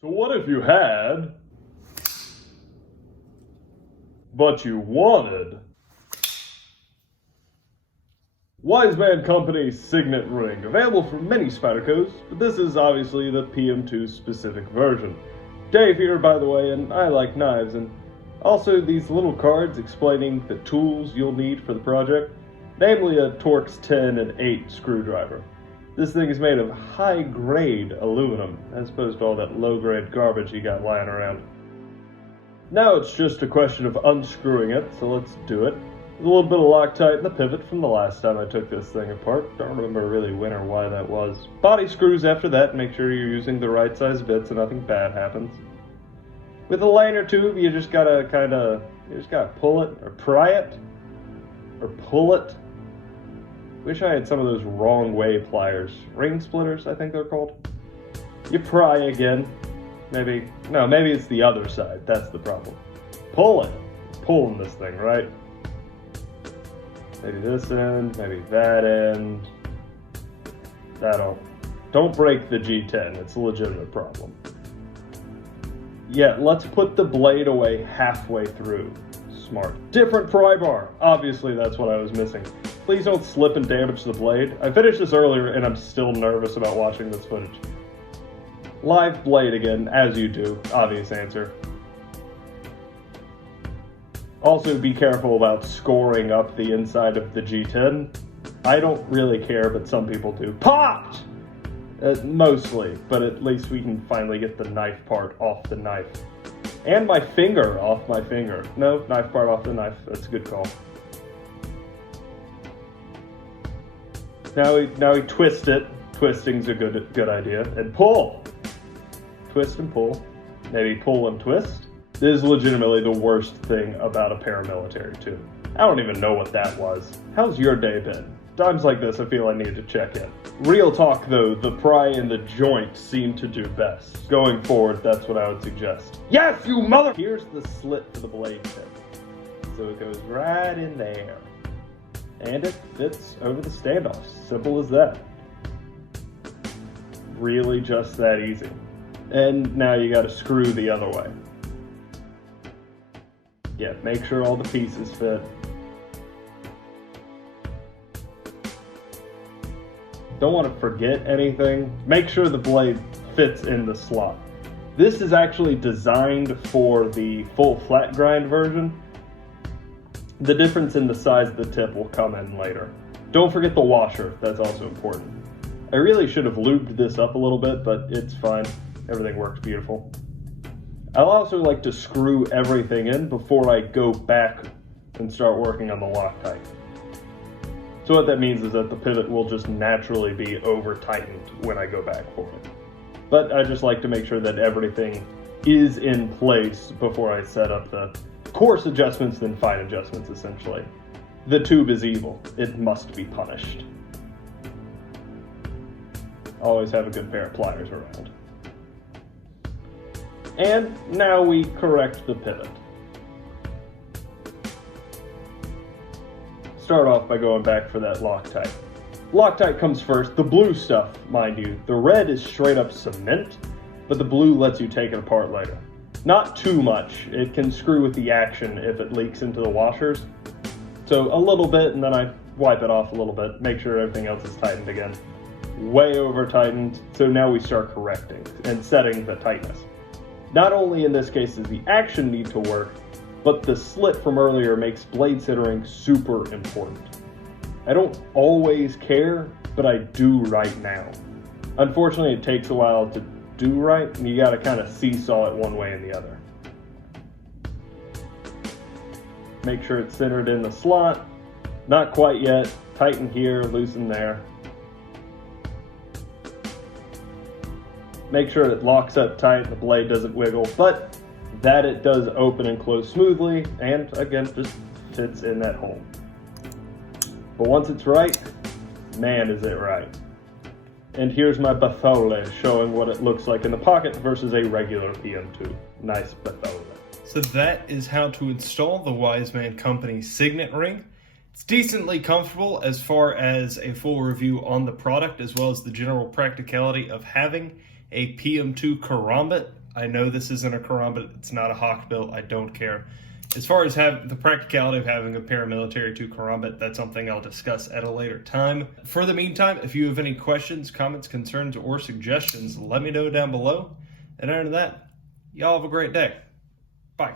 So what if you had, but you wanted, Wiseman Company's Signet ring, available for many Spydercos, but this is obviously the PM2 specific version. Dave here, by the way, and I like knives, and also these little cards explaining the tools you'll need for the project, namely a Torx 10 and 8 screwdriver. This thing is made of high-grade aluminum, as opposed to all that low-grade garbage you got lying around. Now it's just a question of unscrewing it, so let's do it. There's a little bit of Loctite in the pivot from the last time I took this thing apart. Don't remember really when or why that was. Body screws after that, make sure you're using the right size bits so nothing bad happens. With a liner tube, you just gotta pull it, or pry it, or pull it. Wish I had some of those wrong way pliers. Ring splitters, I think they're called. You pry again. Maybe it's the other side. That's the problem. Pull it. Pulling this thing, right? Maybe this end, maybe that end. Don't break the G10. It's a legitimate problem. Yeah, let's put the blade away halfway through. Smart. Different pry bar. Obviously, that's what I was missing. Please don't slip and damage the blade. I finished this earlier and I'm still nervous about watching this footage. Live blade again, as you do. Obvious answer. Also be careful about scoring up the inside of the G10. I don't really care, but some people do. Popped! Mostly, but at least we can finally get the knife part off the knife. And my finger off my finger. No, knife part off the knife. That's a good call. Now we twist it. Twisting's a good idea. And pull! Twist and pull. Maybe pull and twist. This is legitimately the worst thing about a paramilitary too. I don't even know what that was. How's your day been? Times like this I feel I need to check in. Real talk though, the pry and the joint seem to do best. Going forward, that's what I would suggest. Yes, you mother! Here's the slit for the blade tip. So it goes right in there. And it fits over the standoff. Simple as that. Really just that easy. And now you gotta screw the other way. Yeah, make sure all the pieces fit. Don't want to forget anything. Make sure the blade fits in the slot. This is actually designed for the full flat grind version. The difference in the size of the tip will come in later. Don't forget the washer, that's also important. I really should have lubed this up a little bit, but it's fine. Everything works beautiful. I'll also like to screw everything in before I go back and start working on the Loctite. So what that means is that the pivot will just naturally be over tightened when I go back for it. But I just like to make sure that everything is in place before I set up the coarse adjustments, then fine adjustments essentially. The tube is evil. It must be punished. Always have a good pair of pliers around. And now we correct the pivot. Start off by going back for that Loctite. Loctite comes first, the blue stuff, mind you. The red is straight up cement, but the blue lets you take it apart later. Not too much. It can screw with the action if it leaks into the washers. So a little bit, and then I wipe it off a little bit, make sure everything else is tightened again. Way over tightened, so now we start correcting and setting the tightness. Not only in this case does the action need to work, but the slit from earlier makes blade centering super important. I don't always care, but I do right now. Unfortunately, it takes a while to do right, and you gotta kind of seesaw it one way and the other. Make sure it's centered in the slot. Not quite yet. Tighten here, loosen there. Make sure it locks up tight and the blade doesn't wiggle, but that it does open and close smoothly, and again, just fits in that hole. But once it's right, man is it right. And here's my bathole showing what it looks like in the pocket versus a regular PM2. Nice bathole. So that is how to install the Wiseman Company Signet ring. It's decently comfortable as far as a full review on the product, as well as the general practicality of having a PM2 Karambit. I know this isn't a Karambit, it's not a Hawk build, I don't care. As far as the practicality of having a paramilitary 2 Karambit, that's something I'll discuss at a later time. For the meantime, if you have any questions, comments, concerns, or suggestions, let me know down below. And other than that, y'all have a great day. Bye.